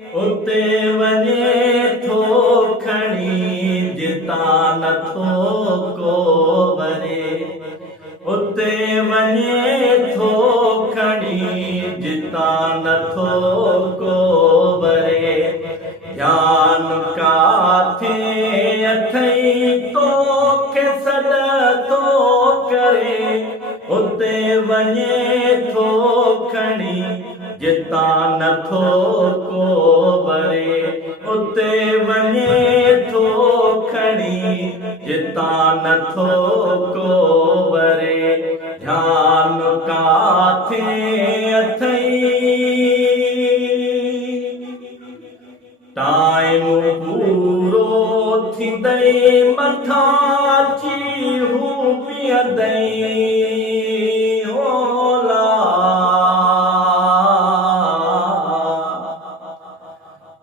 उते वञे थो खणी जितां नथो को वरे उते वञे थो खणी जितां नथो को वरे ध्यान काथे अथई तोखे सॾ थो करे उते वञे थो खणी जितां नथो को वरे उते वञे थो खणी जितां नथो को वरे ध्यान काथे अथई टाइम पूरो थींदई मथां अची हू बीहंदई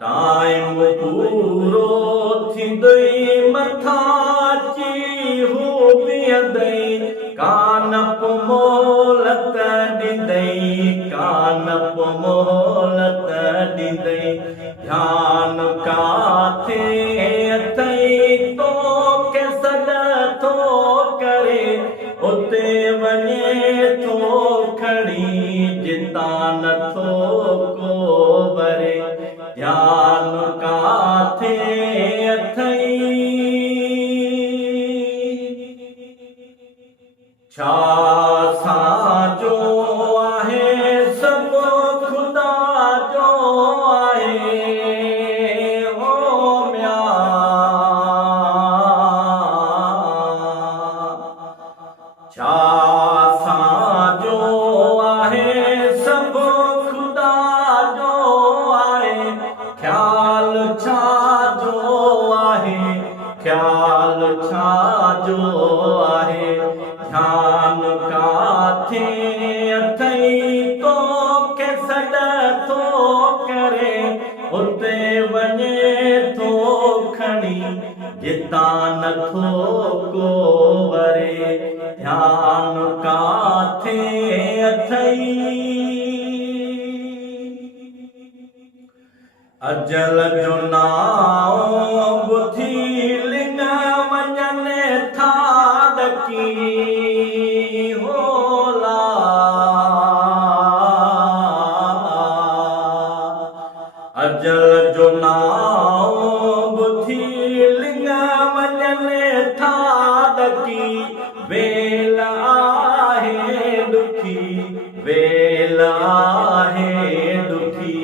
टाइम पूरो थींदई मथां अची हू बीहंदई कानप मोहलत ॾींदई कानप मोहलत ॾींदई ध्यान काथे अथई तोखे सॾ थो करे उते वञे थो खणी जितां नथो को वरे ध्यान काथे अथई छा असांजो आहे सभु ख़ुदा जो आहे ओ म्या छा असांजो आहे सभु ख़ुदा जो आहे ख़्याल छाजो आहे ख़्याल छाजो आहे ध्यान काथे अथई तोखे सॾ थो करे उते वञे थो खणी जितां नथो को वरे ध्यान काथे अथई अजल जो नाम ॿुधी लिंग वञनि था ॾकी होला अजल जो नाम ॿुधी लिंग वञनि था ॾकी वेल आहे ॾुखी वेल आहे ॾुखी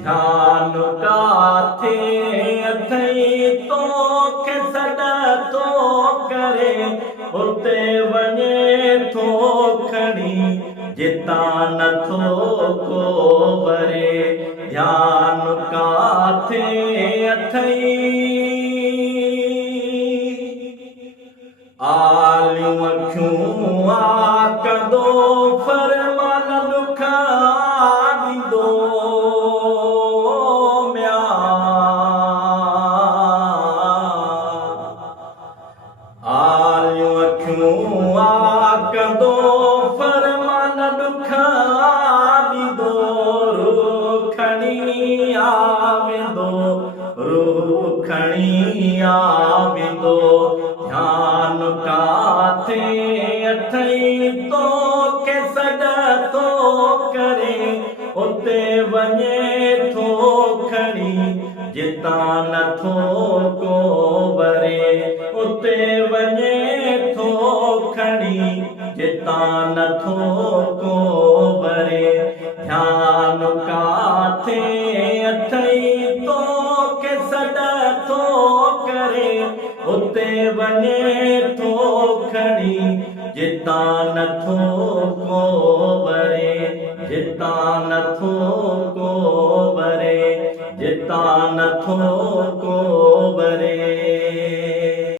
ध्यान काथे अथई तोखे सॾ थो करे उते वञे थो खणी जितां नथो को वरे ध्यान काथे अथई आलियूं अखियूं आकंदो फरमान दुख ॾींदो आलियूं अखियूं आकंदो फरमान दुख ॾींदो रूह खणी आवेंदो रूह खणी आवेंदो ध्यान काथे अथई तोखे सॾ थो करे उते वञे थो खणी जितां नथो को वरे उते वञे थो खणी जितां नथो को वरे ध्यान काथे अथई तोखे सॾ थो करे उते वञे थो खणी जितां नथो को वरे जितां नथो को वरे जितां नथो को